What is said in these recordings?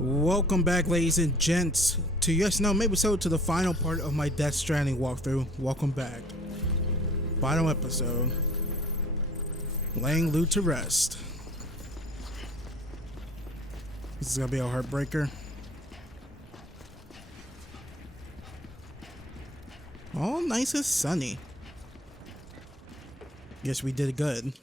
Welcome back, ladies and gents, to maybe so to the final part of my Death Stranding walkthrough. Welcome back. Final episode. Laying loot to rest. This is gonna be a heartbreaker. All nice and sunny. Guess we did good.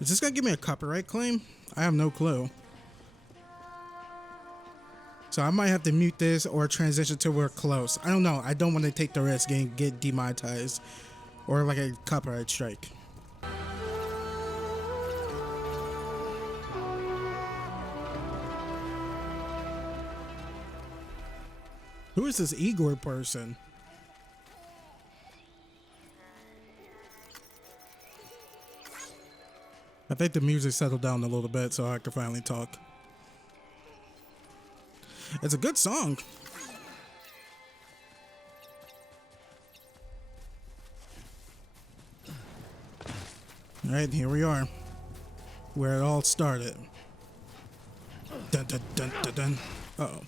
Is this gonna give me a copyright claim? I have no clue. So I might have to mute this or transition till we're close. I don't know. I don't want to take the risk and get demonetized or like a copyright strike. Who is this Igor person? I think the music settled down a little bit so I can finally talk. It's a good song. Alright, here we are. Where it all started. Dun dun dun dun dun. Uh-oh.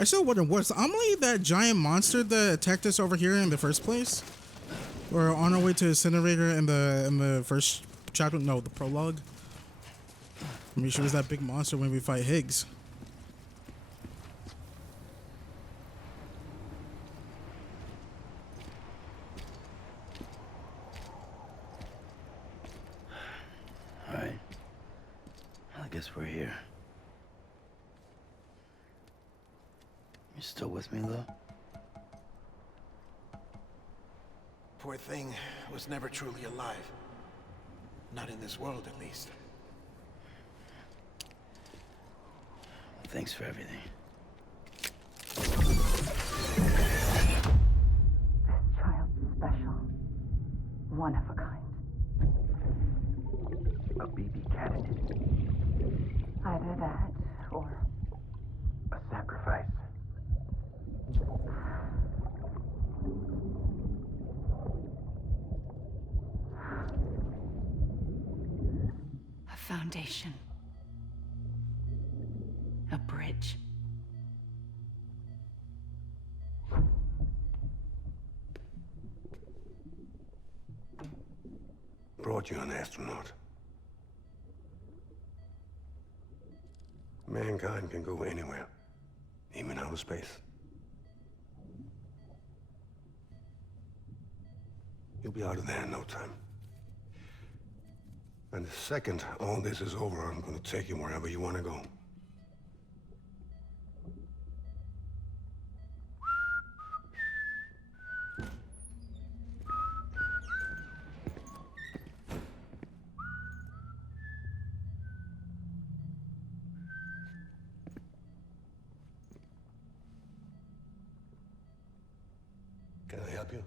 I still wonder, was Amelie that giant monster that attacked us over here in the first place? Or on our way to Incinerator in the first chapter? No, the prologue. I mean, she was that big monster when we fight Higgs. All right. Well, I guess we're here. You still with me, though? Poor thing was never truly alive. Not in this world, at least. Thanks for everything. This child's special. One of a kind. A BB candidate. Either that, or A sacrifice. a foundation. A bridge. Brought you an astronaut. Mankind can go anywhere, even outer space. You'll be out of there in no time. And the second all this is over, I'm gonna take you wherever you want to go. Can I help you?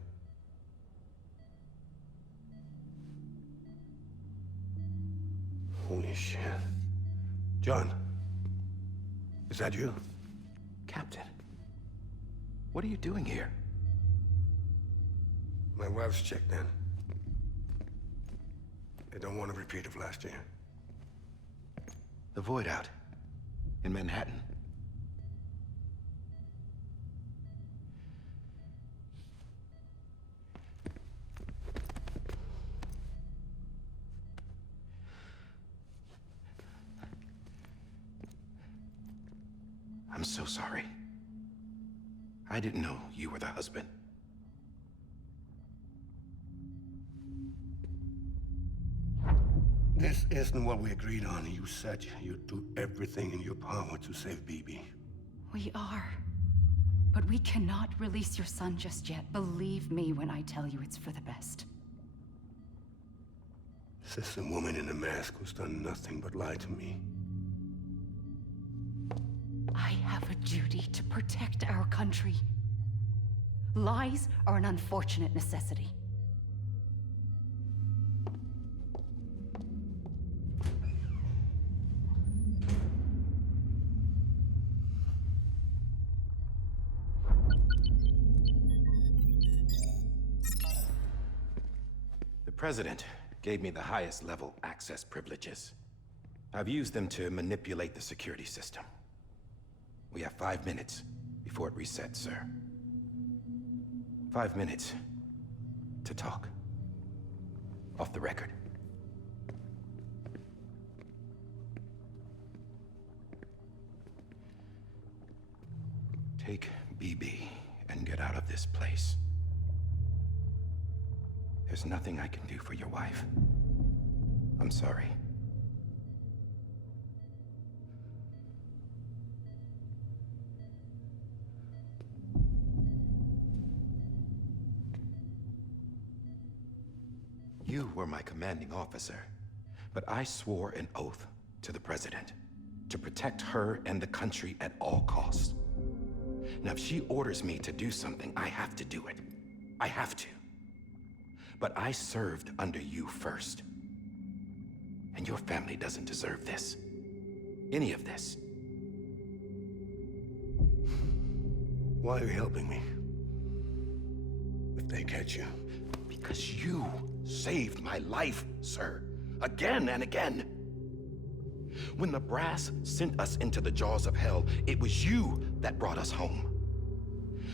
Holy shit. John, is that you? Captain, what are you doing here? My wife's checked in. They don't want a repeat of last year. The Void out. In Manhattan. I'm so sorry. I didn't know you were the husband. This isn't what we agreed on. You said you'd do everything in your power to save BB. We are. But we cannot release your son just yet. Believe me when I tell you it's for the best. This is a woman in a mask who's done nothing but lie to me. I have a duty to protect our country. Lies are an unfortunate necessity. President gave me the highest level access privileges. I've used them to manipulate the security system. We have 5 minutes before it resets, sir. 5 minutes to talk. Off the record. Take BB and get out of this place. There's nothing I can do for your wife. I'm sorry. You were my commanding officer, but I swore an oath to the President to protect her and the country at all costs. Now, if she orders me to do something, I have to do it. I have to. But I served under you first. And your family doesn't deserve this. Any of this. Why are you helping me? If they catch you. Because you saved my life, sir. Again and again. When the brass sent us into the jaws of hell, it was you that brought us home.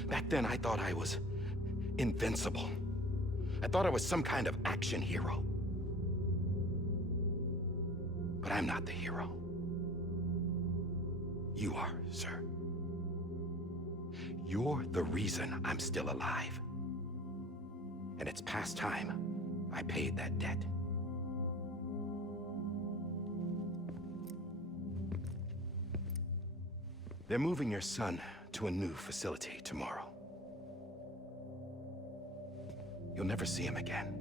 Back then, I thought I was invincible. I thought I was some kind of action hero. But I'm not the hero. You are, sir. You're the reason I'm still alive. And it's past time I paid that debt. They're moving your son to a new facility tomorrow. You'll never see him again.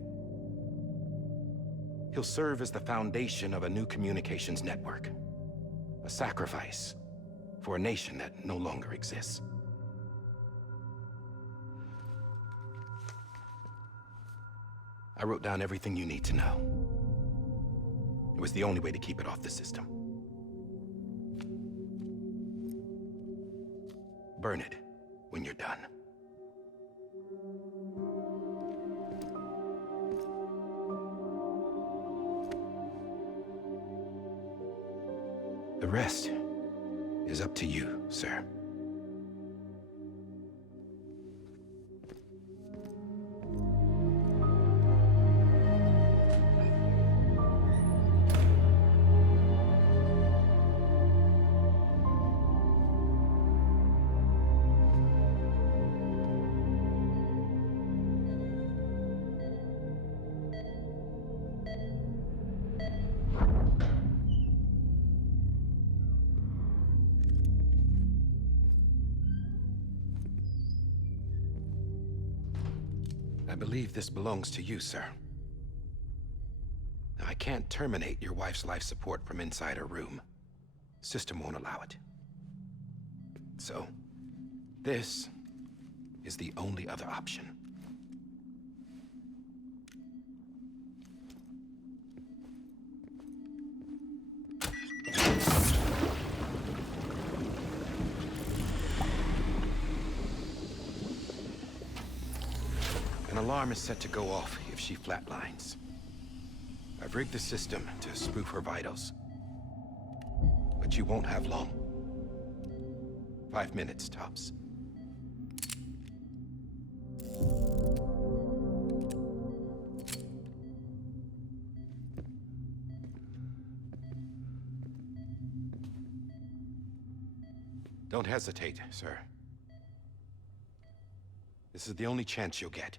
He'll serve as the foundation of a new communications network. A sacrifice for a nation that no longer exists. I wrote down everything you need to know. It was the only way to keep it off the system. Burn it when you're done. The rest is up to you, sir. I believe this belongs to you, sir. Now, I can't terminate your wife's life support from inside her room. System won't allow it. So, this is the only other option. An alarm is set to go off if she flatlines. I've rigged the system to spoof her vitals. But you won't have long. 5 minutes, tops. Don't hesitate, sir. This is the only chance you'll get.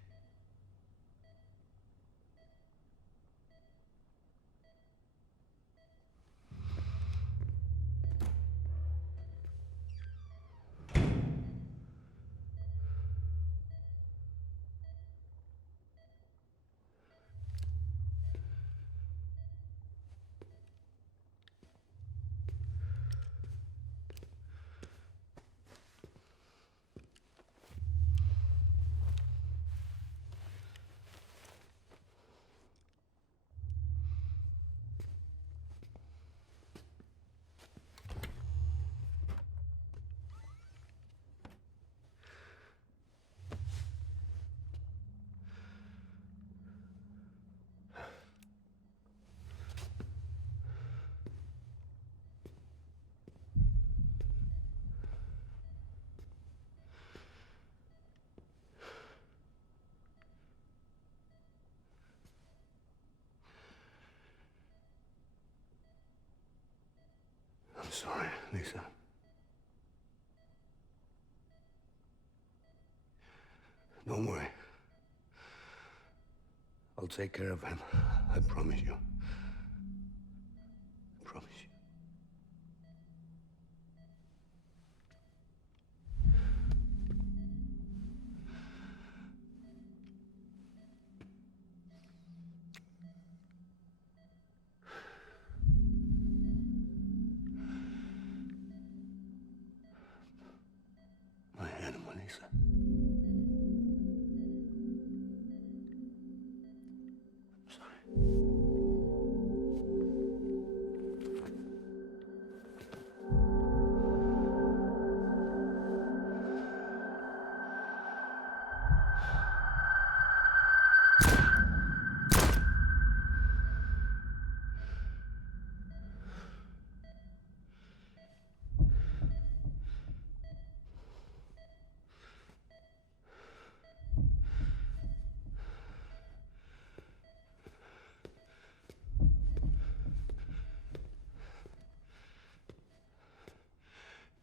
Lisa. Don't worry. I'll take care of him. I promise you. I promise you. My animal, Lisa.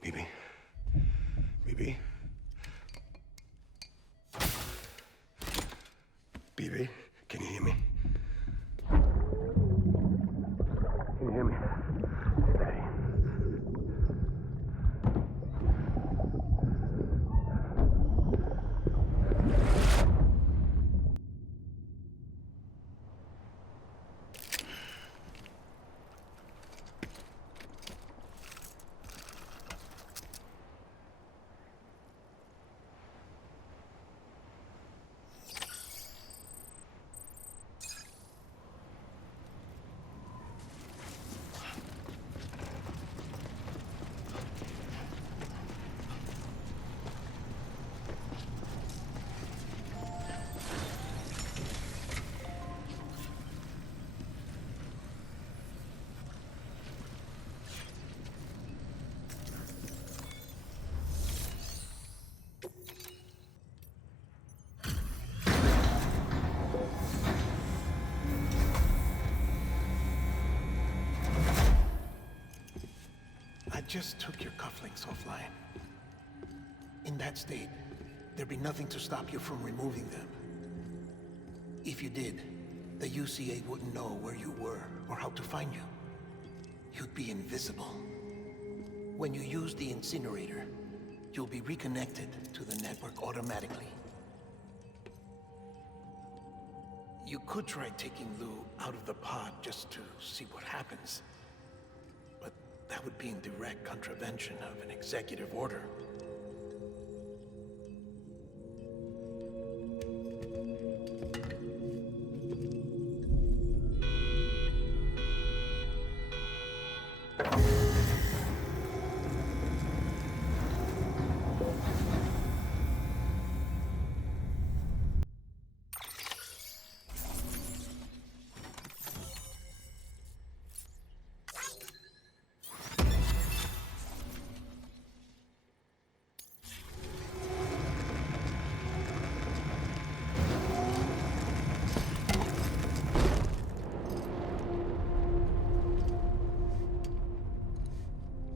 BB. BB. BB, can you hear me? Can you hear me? Steady. I just took your cufflinks offline. In that state, there'd be nothing to stop you from removing them. If you did, the UCA wouldn't know where you were or how to find you. You'd be invisible. When you use the incinerator, you'll be reconnected to the network automatically. You could try taking Lou out of the pod just to see what happens. But that would be in direct contravention of an executive order.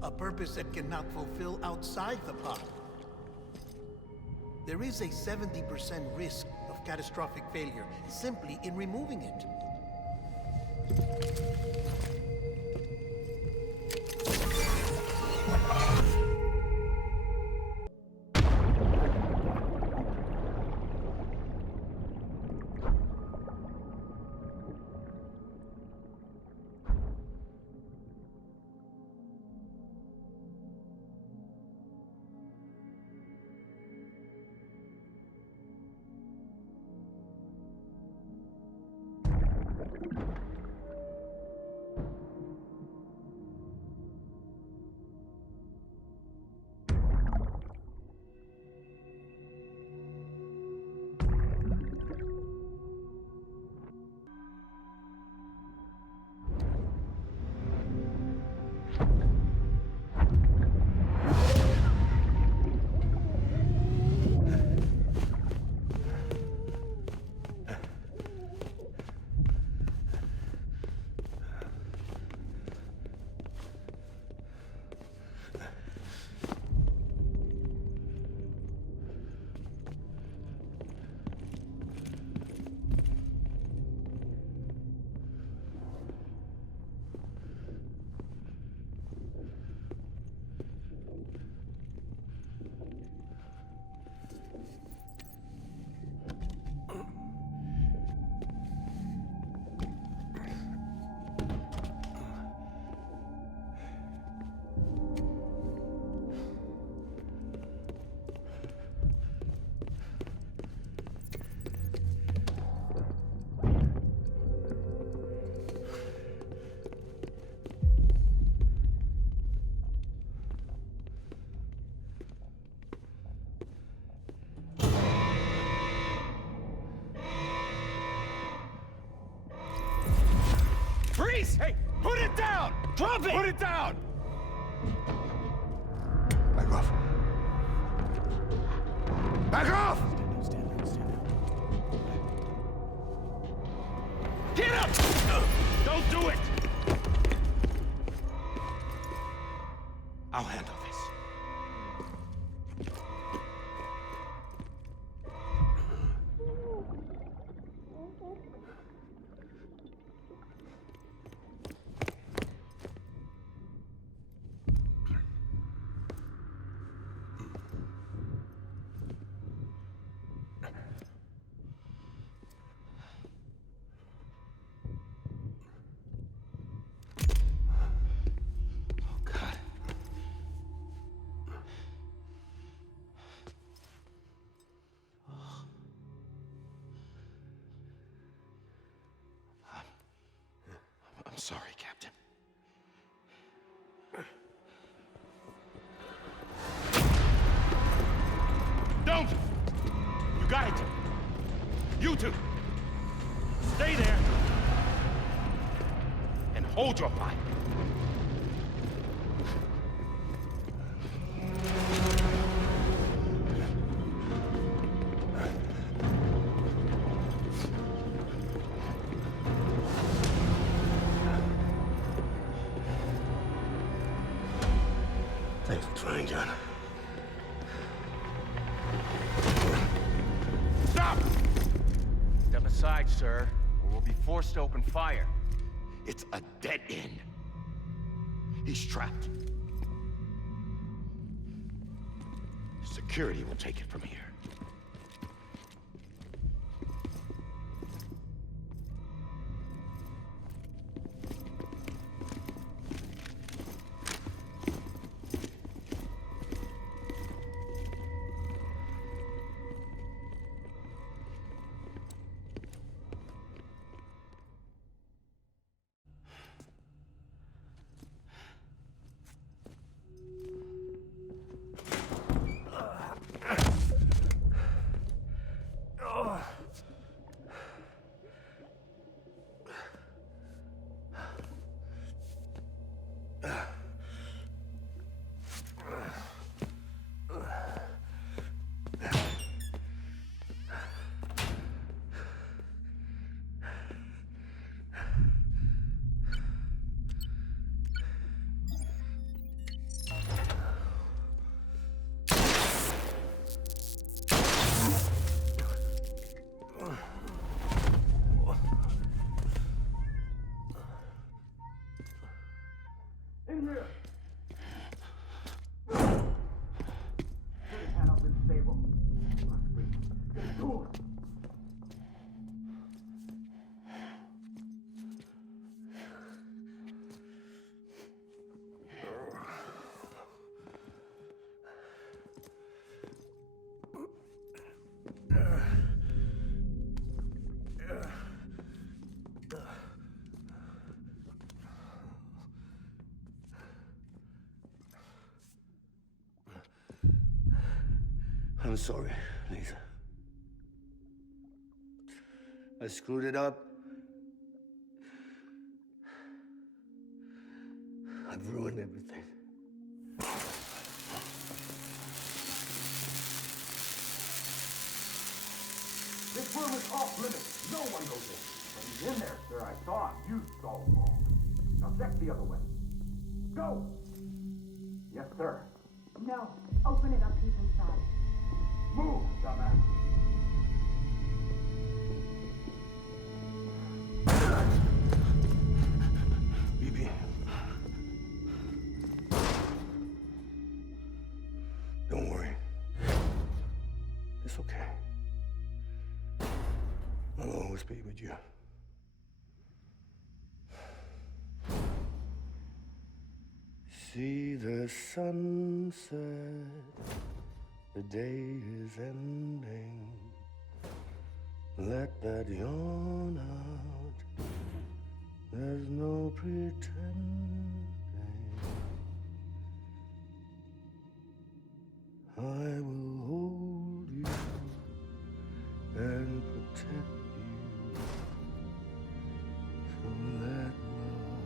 A purpose that cannot fulfill outside the pod. There is a 70% risk of catastrophic failure simply in removing it. Freeze! Hey, put it down! Drop it! Put it down! Back off. Back off! Get up! Don't do it! I'll handle this. Oh, God. I'm sorry, Captain. Don't! You got it! You two! Stay there! And hold your fire! Thanks for trying, John. Stop! Step aside, sir, or we'll be forced to open fire. It's a dead end. He's trapped. Security will take it from here. I'm sorry, Lisa. I screwed it up. I've ruined everything. This room is off limits. No one goes in. But he's in there, sir. I saw him. You saw him wrong. Now check the other way. Go! Yes, sir. No. Open it up. He's inside. Move, dumbass. BB. Don't worry. It's okay. I'll always be with you. See the sunset, the day is ending. Let that yawn out, there's no pretending. I will hold you and protect you. So let love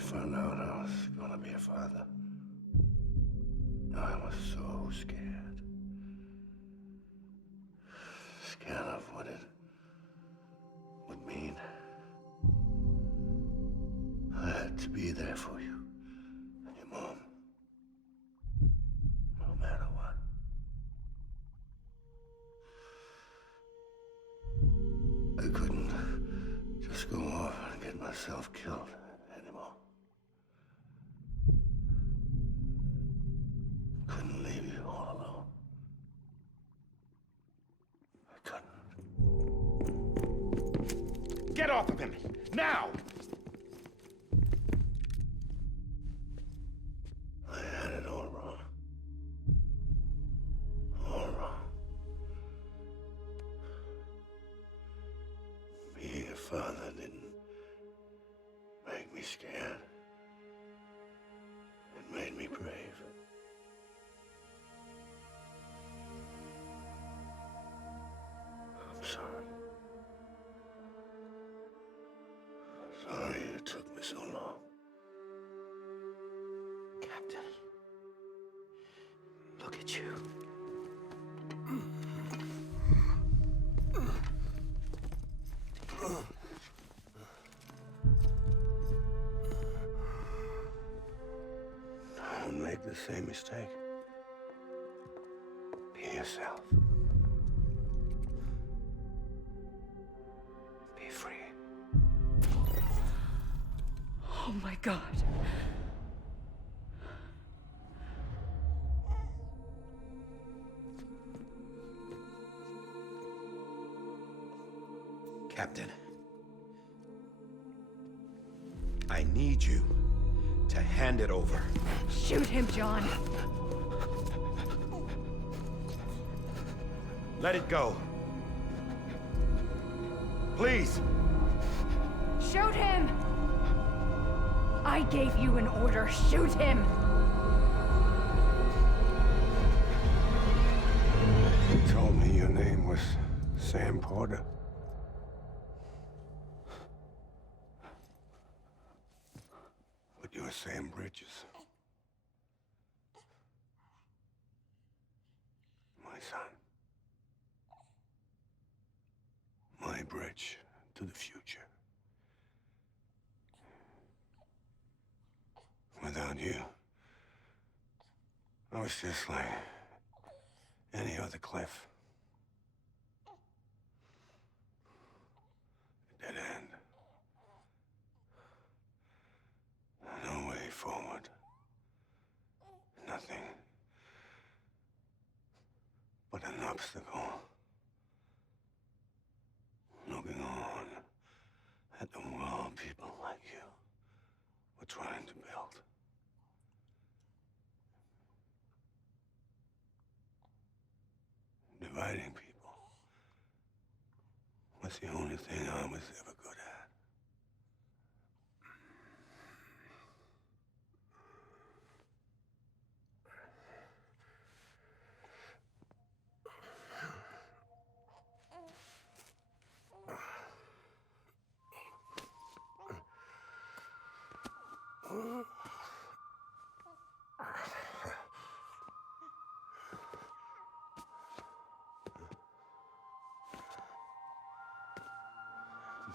found out I was gonna be a father, I was so scared. Scared of what it would mean. I had to be there for you and your mom. No matter what. I couldn't just go off and get myself killed anymore. Couldn't leave you all alone. I couldn't. Get off of him! Now! I had it all wrong. All wrong. Being a father didn't make me scared. It made me brave. I'm sorry. Sorry it took me so long. Captain, look at you. Don't make the same mistake. Be yourself. Be free. Oh my God. Captain, I need you to hand it over. Shoot him, John. Let it go. Please. Shoot him! I gave you an order. Shoot him! You told me your name was Sam Porter. But you're Sam Bridges. My son. My bridge to the future. Without you, I was just like any other Cliff. A dead end. No way forward. Nothing but an obstacle. Looking on at the world people like you were trying to build. Dividing people was the only thing I was ever good at.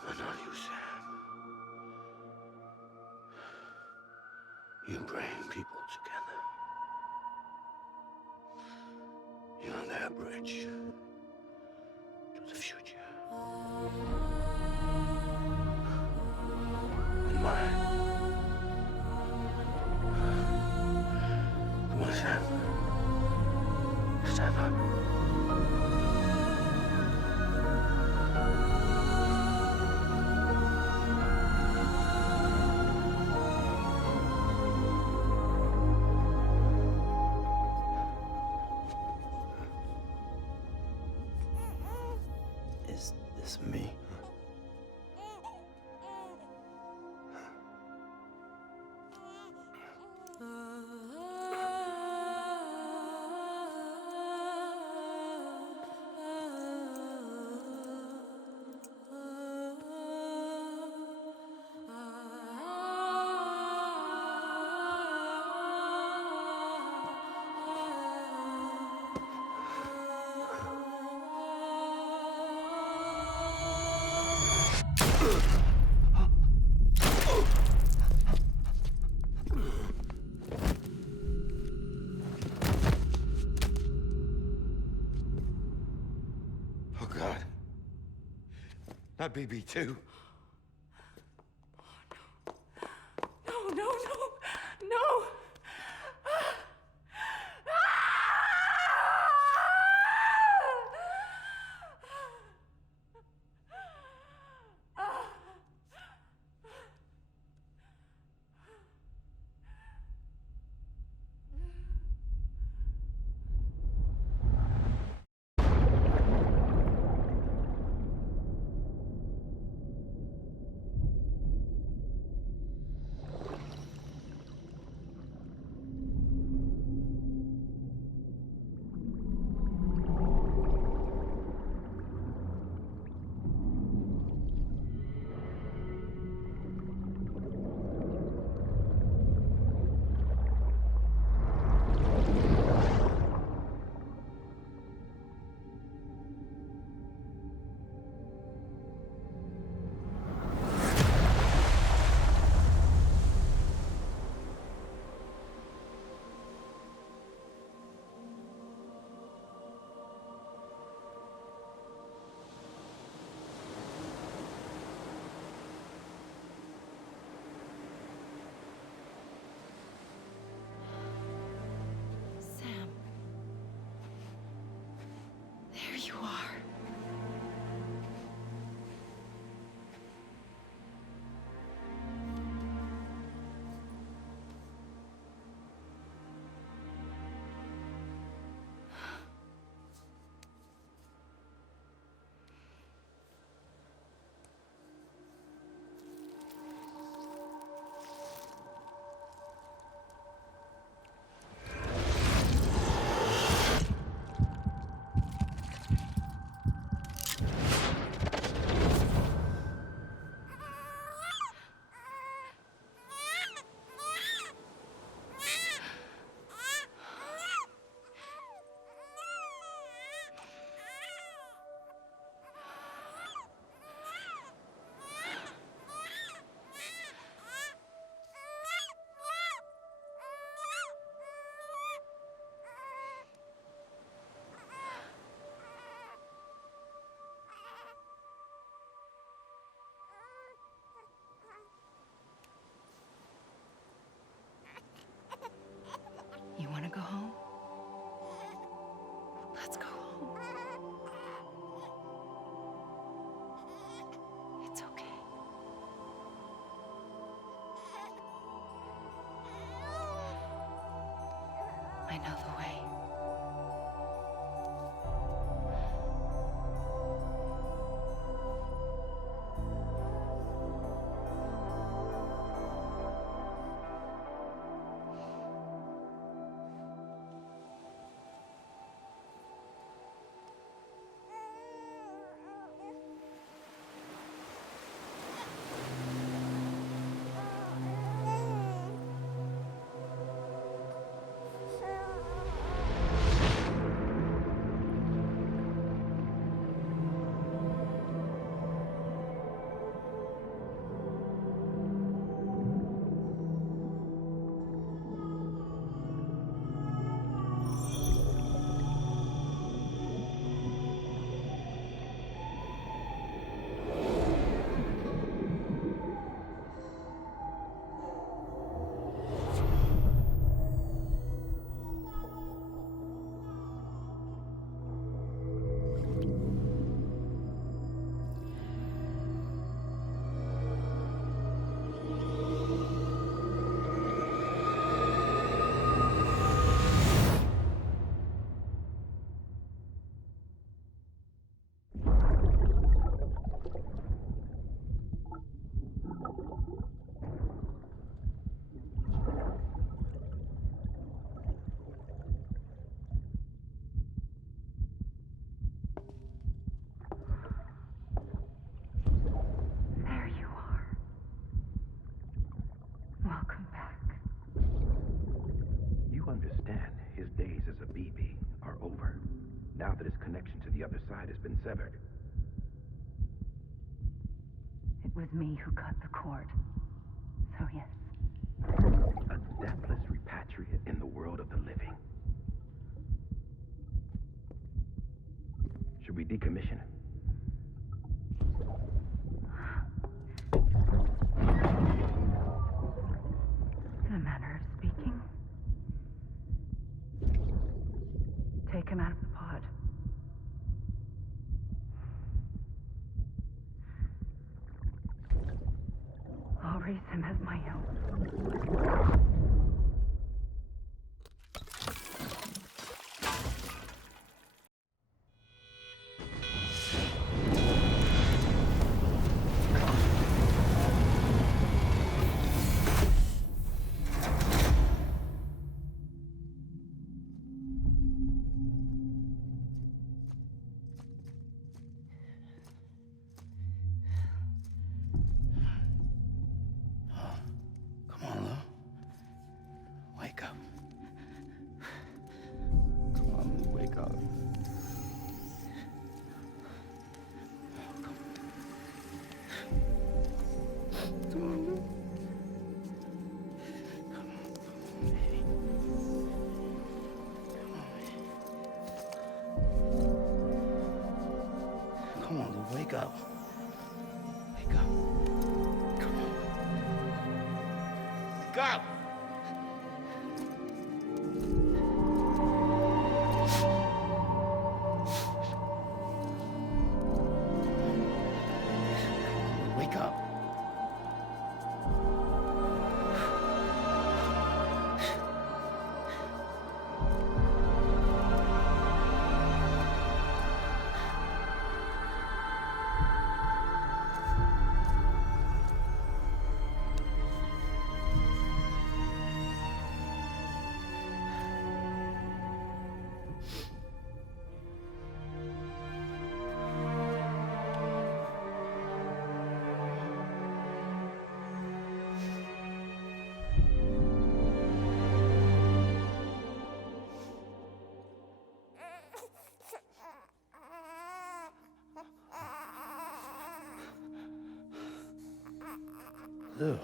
But not you, Sam. You bring people together. You're their bridge to the future. And mine. Come on, Sam. Stand up. Is this me? My BB-2. No, no, no, no! Sam. There you are. You want to go home? Let's go home. It's okay. I know the way. There you are. Welcome back. You understand his days as a BB are over, now that his connection to the other side has been severed. It was me who cut the cord. So yes. A deathless repatriate in the world of the living. Should we decommission? take him out of the pod. I'll raise him as my own. Come on, Lou. Wake up. Come on, Lou, wake up. Come on, Lou. Come on, baby. Come on, Lou, wake up. Wake up. Come on. Wake up! Wake up. Lou.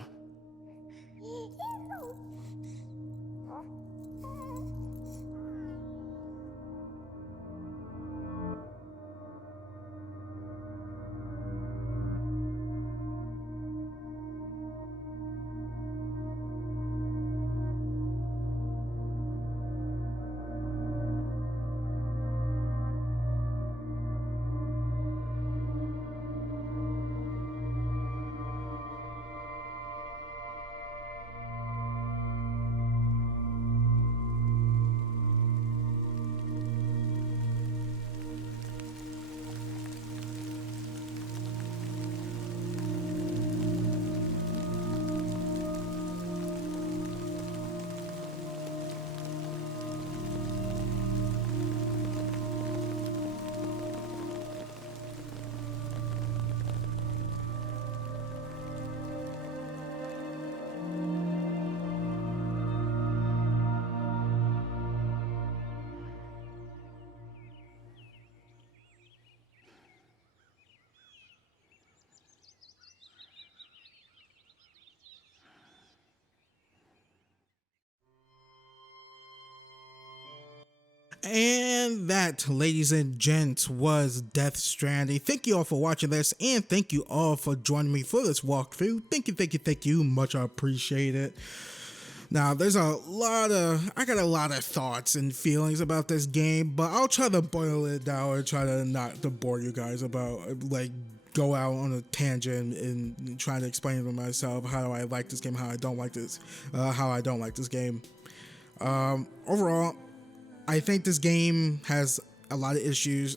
And that, ladies and gents, was Death Stranding. Thank you all for watching this, and thank you all for joining me for this walkthrough. Thank you, much appreciated. Now, I got a lot of thoughts and feelings about this game, but I'll try to boil it down and try to not to bore you guys about, like, go out on a tangent and try to explain to myself how I like this game, how I don't like this game. Overall, I think this game has a lot of issues.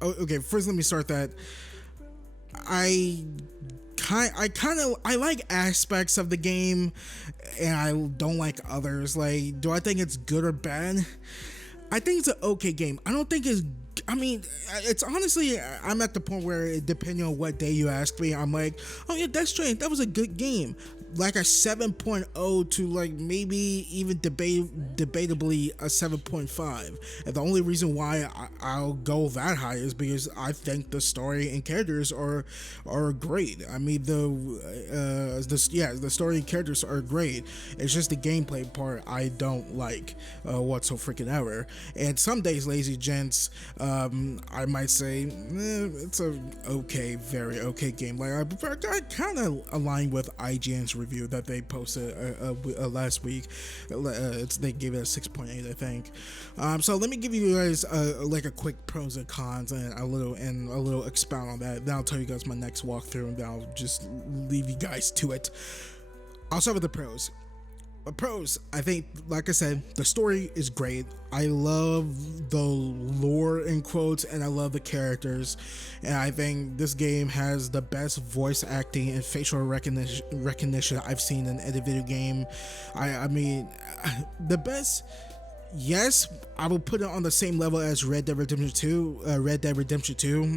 Oh, okay, first let me start that I like aspects of the game and I don't like others. Like, do I think it's good or bad? I think it's an okay game. I don't think it's honestly, I'm at the point where, depending on what day you ask me, I'm like, oh yeah, Death Stranding, that was a good game. Like a 7.0 to like maybe even debatably a 7.5. And the only reason why I'll go that high is because I think the story and characters are great. I mean, the story and characters are great. It's just the gameplay part I don't like whatsoever. And some days, lazy gents, I might say it's a okay, very okay game. Like I kind of align with IGN's review review that they posted last week. They gave it a 6.8, I think. So let me give you guys like a quick pros and cons and a little expound on that. Then I'll tell you guys my next walkthrough, and then I'll just leave you guys to it. I'll start with the pros. Pros, I think, like I said, the story is great. I love the lore in quotes, and I love the characters, and I think this game has the best voice acting and facial recognition I've seen in any video game. I mean, the best. Yes, I will put it on the same level as Red Dead Redemption 2.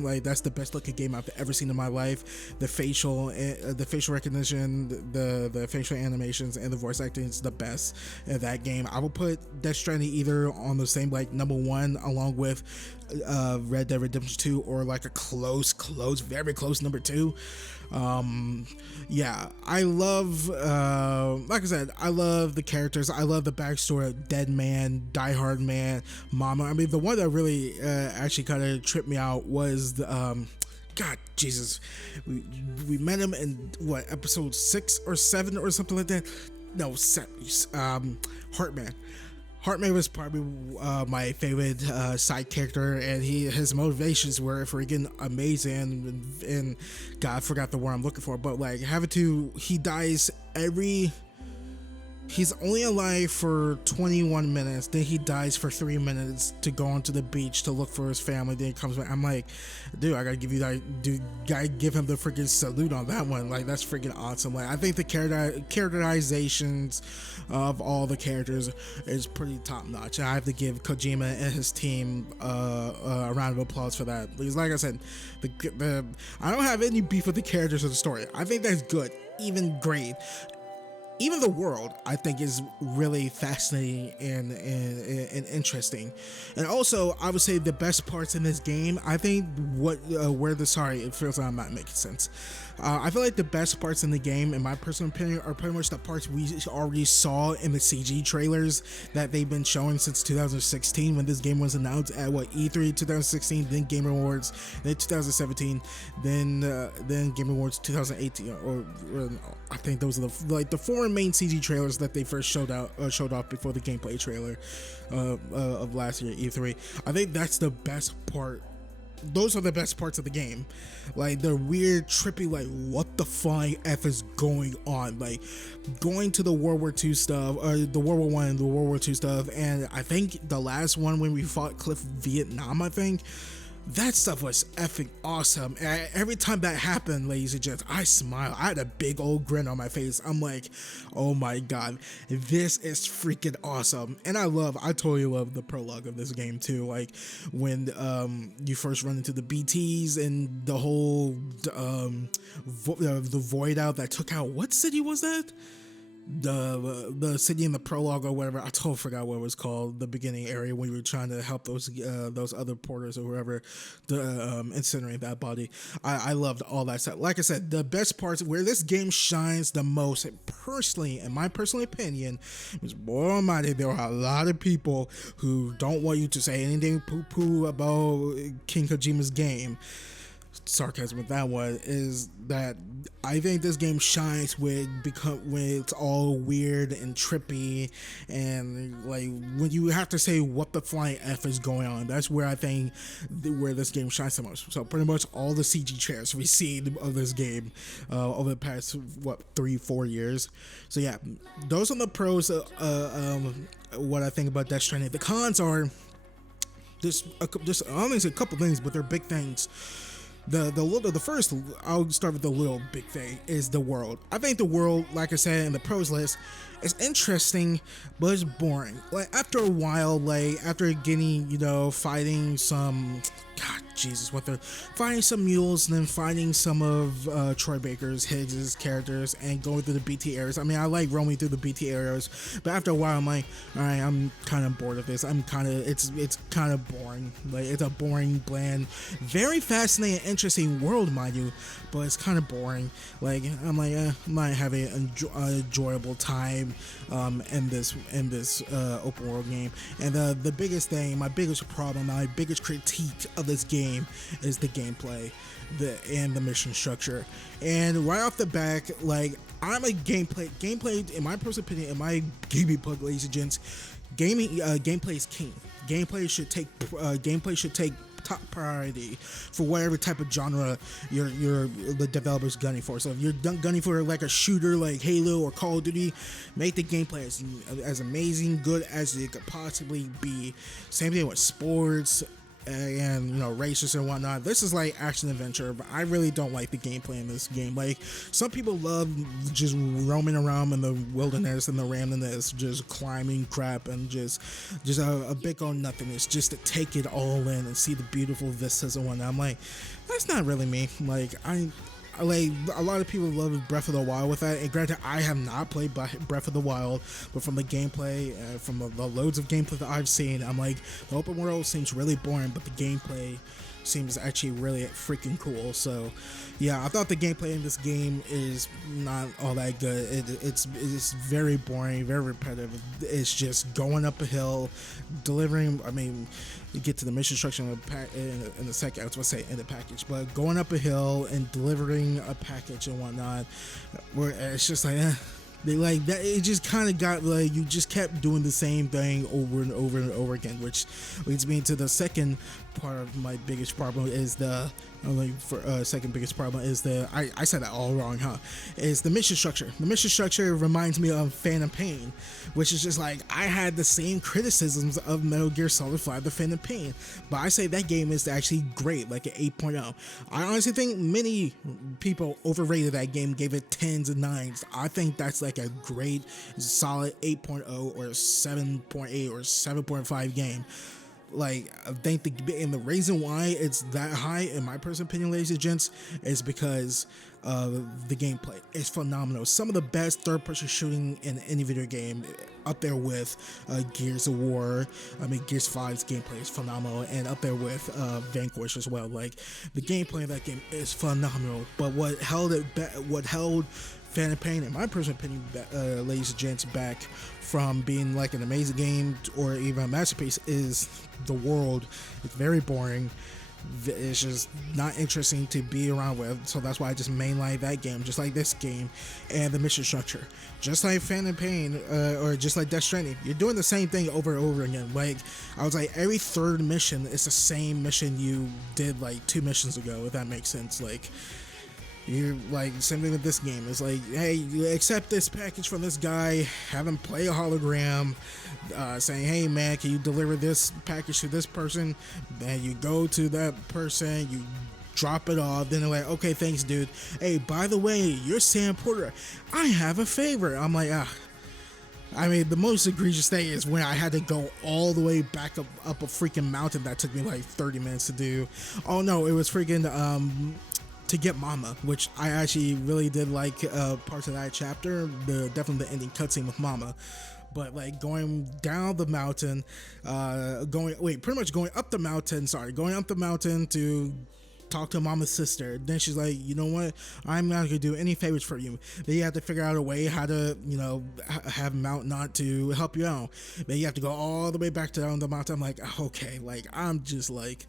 Like, that's the best looking game I've ever seen in my life. The facial recognition, the facial animations, and the voice acting is the best in that game. I will put Death Stranding either on the same, like, number one, along with Red Dead Redemption 2, or like a very close number two. Yeah, I love, like I said, I love the characters. I love the backstory of Dead Man, Die Hard Man, Mama. I mean, the one that really actually kind of tripped me out was the, God, Jesus, we met him in what, episode 6 or 7 or something like that. No, Heartman. Heartman was probably my favorite side character, and his motivations were freaking amazing. And God, I forgot the word I'm looking for, but like he dies he's only alive for 21 minutes, then he dies for 3 minutes to go onto the beach to look for his family, then he comes back. I'm like, dude, I gotta give you that, dude, gotta give him the freaking salute on that one. Like, that's freaking awesome. Like, I think the characterizations of all the characters is pretty top notch. I have to give Kojima and his team a round of applause for that, because like I said, I don't have any beef with the characters of the story. I think that's good, even great. Even the world, I think, is really fascinating and interesting. And also, I would say the best parts in this game, I think it feels like I'm not making sense. I feel like the best parts in the game, in my personal opinion, are pretty much the parts we already saw in the CG trailers that they've been showing since 2016 when this game was announced at E3 2016, then Game Awards, then 2017, then Game Awards 2018, or I think those are the 4 main CG trailers that they first showed off before the gameplay trailer of last year E3. I think that's the best part. Those are the best parts of the game. Like, the weird, trippy, like, what the flying F is going on? Like, going to the World War II stuff, or the World War I and the World War II stuff, and I think the last one when we fought Cliff Vietnam, I think, that stuff was effing awesome. And every time that happened, ladies and gents, I smiled. I had a big old grin on my face. I'm like, oh my God, this is freaking awesome. And I totally love the prologue of this game too. Like, when you first run into the BTs and the whole the void out that took out, what city was that? The city in the prologue or whatever, I totally forgot what it was called, the beginning area when we were trying to help those other porters or whoever to incinerate that body. I loved all that stuff. Like I said, the best parts where this game shines the most, personally, in my personal opinion, was, boy almighty, there are a lot of people who don't want you to say anything poo-poo about King Kojima's game. Sarcasm with that one is that I think this game shines when it's all weird and trippy, and like when you have to say what the flying F is going on. That's where I think where this game shines the most. So pretty much all the CG trailers we've seen of this game over the past 3-4 years. So yeah, those are the pros. What I think about Death Stranding. The cons are just honestly a couple things, but they're big things. The first, I'll start with the little big thing, is the world. I think the world, like I said in the pros list, is interesting, but it's boring. Like, after a while, like, after getting, fighting some, God, Jesus, finding some mules and then finding some of Troy Baker's, his characters, and going through the BT areas. I mean, I like roaming through the BT areas, but after a while, I'm like, all right, I'm kind of bored of this. It's kind of boring. Like, it's a boring, bland, very fascinating, interesting world, mind you, but it's kind of boring. Like, I'm like, I'm not having an enjoyable time in this open world game. And the biggest thing, my biggest problem, my biggest critique of this game is the gameplay, and the mission structure. And right off the back, like, I'm a gameplay in my personal opinion, in my gaming plug, ladies and gents, gameplay is king. Gameplay should take top priority for whatever type of genre the developer's gunning for. So if you're gunning for like a shooter like Halo or Call of Duty, make the gameplay as amazing, good as it could possibly be. Same thing with sports and, you know, races and whatnot. This is like action adventure, but I really don't like the gameplay in this game. Like, some people love just roaming around in the wilderness and the randomness, just climbing crap and just a big old nothingness, just to take it all in and see the beautiful vistas and whatnot. I'm like, that's not really me. Like, like, a lot of people love Breath of the Wild with that, and granted, I have not played Breath of the Wild, but from the gameplay, from the loads of gameplay that I've seen, I'm like, the open world seems really boring, but the gameplay seems actually really freaking cool. So yeah, I thought the gameplay in this game is not all that good. It's very boring, very repetitive. It's just going up a hill, delivering. I mean, you get to the mission structure in the second. I was going to say in the package, but going up a hill and delivering a package and whatnot, where it's just like, they like that. It just kind of got like, you just kept doing the same thing over and over and over again, which leads me to the second part of my biggest problem is the second biggest problem is I said that all wrong, is the mission structure. The mission structure reminds me of Phantom Pain, which is just like, I had the same criticisms of Metal Gear Solid 5 The Phantom Pain, but I say that game is actually great, like an 8.0. I honestly think many people overrated that game, gave it 10s and 9s. I think that's like a great solid 8.0 or 7.8 or 7.5 game. Like, I think and the reason why it's that high, in my personal opinion, ladies and gents, is because the gameplay is phenomenal. Some of the best third-person shooting in any video game, up there with Gears of War. I mean, Gears 5's gameplay is phenomenal, and up there with Vanquish as well. Like, the gameplay of that game is phenomenal. But what held Phantom Pain, in my personal opinion, ladies and gents, back from being like an amazing game or even a masterpiece, is the world. It's very boring. It's just not interesting to be around with, so that's why I just mainline that game, just like this game. And the mission structure, just like Phantom Pain, or just like Death Stranding, you're doing the same thing over and over again. Like, I was like, every third mission is the same mission you did like 2 missions ago, if that makes sense. Like, you're like, same thing with this game. It's like, hey, you accept this package from this guy, have him play a hologram, saying, hey man, can you deliver this package to this person? Then you go to that person, you drop it off, then they're like, okay, thanks dude. Hey, by the way, you're Sam Porter, I have a favor. I'm like, I mean, the most egregious thing is when I had to go all the way back up a freaking mountain that took me like 30 minutes to do. Oh no, it was freaking to get Mama, which I actually really did like parts of that chapter, definitely the ending cutscene with Mama. But like, going down the mountain, going up the mountain to talk to Mama's sister. Then she's like, you know what, I'm not gonna do any favors for you. Then you have to figure out a way how to, you know, have Mount not to help you out. Then you have to go all the way back down the mountain. I'm like, okay, like, I'm just like,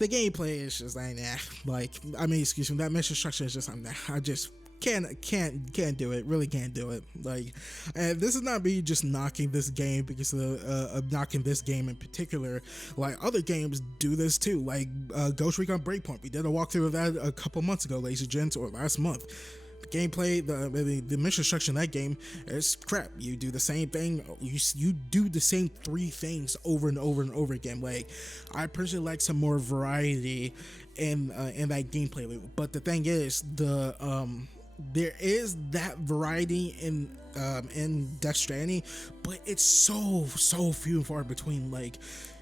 the gameplay is just like, nah. Like, I mean, excuse me, that mission structure is just, nah. I just can't do it. Really can't do it. Like, and this is not me just knocking this game because of knocking this game in particular. Like, other games do this too. Like Ghost Recon Breakpoint. We did a walkthrough of that a couple months ago, ladies and gents, or last month. Gameplay, the mission structure in that game is crap. You do the same thing, you do the same 3 things over and over and over again. Like, I personally like some more variety in that gameplay loop. But the thing is, there is that variety in Death Stranding, but it's so few and far between. Like,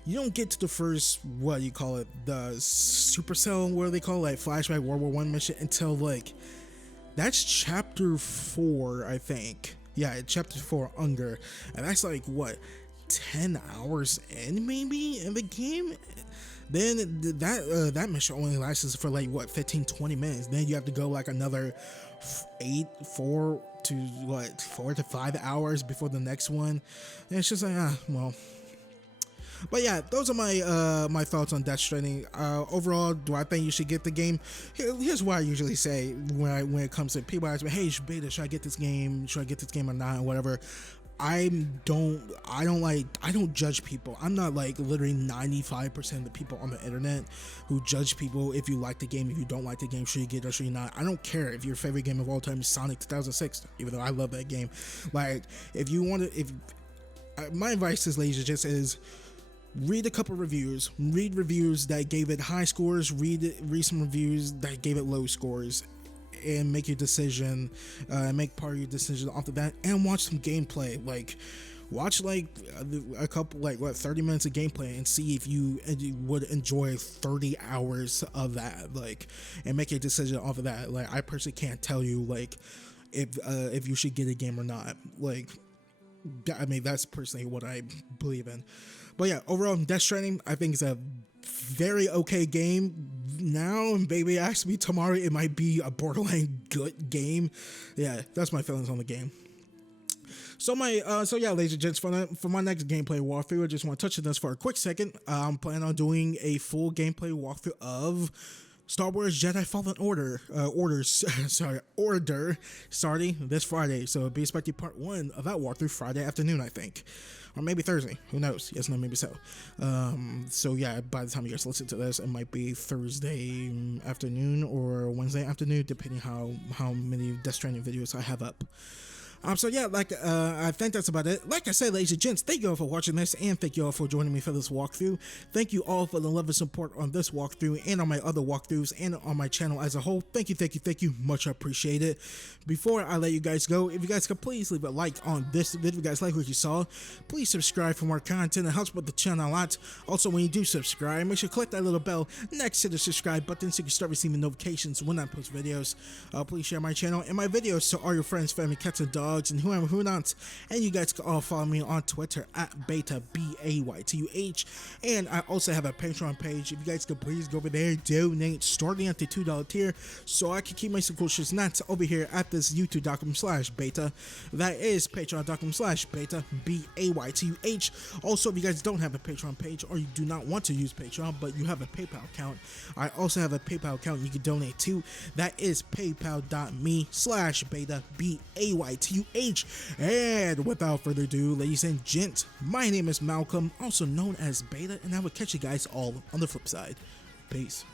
you don't get to the first, what do you call it, the Supercell, what do they call it, like flashback World War I mission, until like, that's chapter 4, I think. Yeah, chapter 4, Unger. And that's like, what, 10 hours in, maybe, in the game? Then that mission only lasts for like, what, 15-20 minutes. Then you have to go like another 4 to 5 hours before the next one. And it's just like, well, But yeah, those are my thoughts on Death Stranding. Overall, do I think you should get the game? Here's what I usually say when it comes to people ask me, hey, Beta, should I get this game? Should I get this game or not? Or whatever. I don't judge people. I'm not like literally 95% of the people on the internet who judge people if you like the game, if you don't like the game, should you get it or should you not. I don't care if your favorite game of all time is Sonic 2006, even though I love that game. Like, if you want to, my advice is, ladies and gents, is read a couple reviews, read reviews that gave it high scores, read some reviews that gave it low scores, and make your decision, make part of your decision off of that, and watch some gameplay. Like, watch like a couple, like, 30 minutes of gameplay and see if you would enjoy 30 hours of that, like, and make your decision off of that. Like, I personally can't tell you, like, if you should get a game or not. Like, I mean, that's personally what I believe in. But yeah, overall, Death Stranding, I think is a very okay game. Now, and baby, ask me tomorrow, it might be a borderline good game. Yeah, that's my feelings on the game. So yeah, ladies and gents, for my next gameplay walkthrough, I just want to touch on this for a quick second. I'm planning on doing a full gameplay walkthrough of Star Wars Jedi Fallen Order, starting this Friday. So be expecting part 1 of that walkthrough Friday afternoon, I think. Or maybe Thursday, who knows? Yes, no, maybe so. So yeah, by the time you guys listen to this, it might be Thursday afternoon or Wednesday afternoon, depending how many Death Stranding videos I have up. So yeah, I think that's about it. Like I said, ladies and gents, thank you all for watching this, and thank you all for joining me for this walkthrough. Thank you all for the love and support on this walkthrough and on my other walkthroughs and on my channel as a whole. Thank you, much appreciated. Before I let you guys go, if you guys could please leave a like on this video, if you guys like what you saw, please subscribe for more content. It helps with the channel a lot. Also, when you do subscribe, make sure to click that little bell next to the subscribe button so you can start receiving notifications when I post videos. Please share my channel and my videos to all your friends, family, cats, and dogs, and who not. And you guys can all follow me on Twitter at Baytuh, Baytuh. And I also have a Patreon page. If you guys could please go over there, donate starting at the $2 tier so I can keep my subscriptions not over here at this youtube.com/Baytuh. That is patreon.com/Baytuh, Baytuh. Also, if you guys don't have a Patreon page or you do not want to use Patreon but you have a PayPal account, I also have a PayPal account you can donate to. That is paypal.me/Baytuh, Baytuh. And without further ado, ladies and gents, my name is Malcolm, also known as Beta, and I will catch you guys all on the flip side. Peace.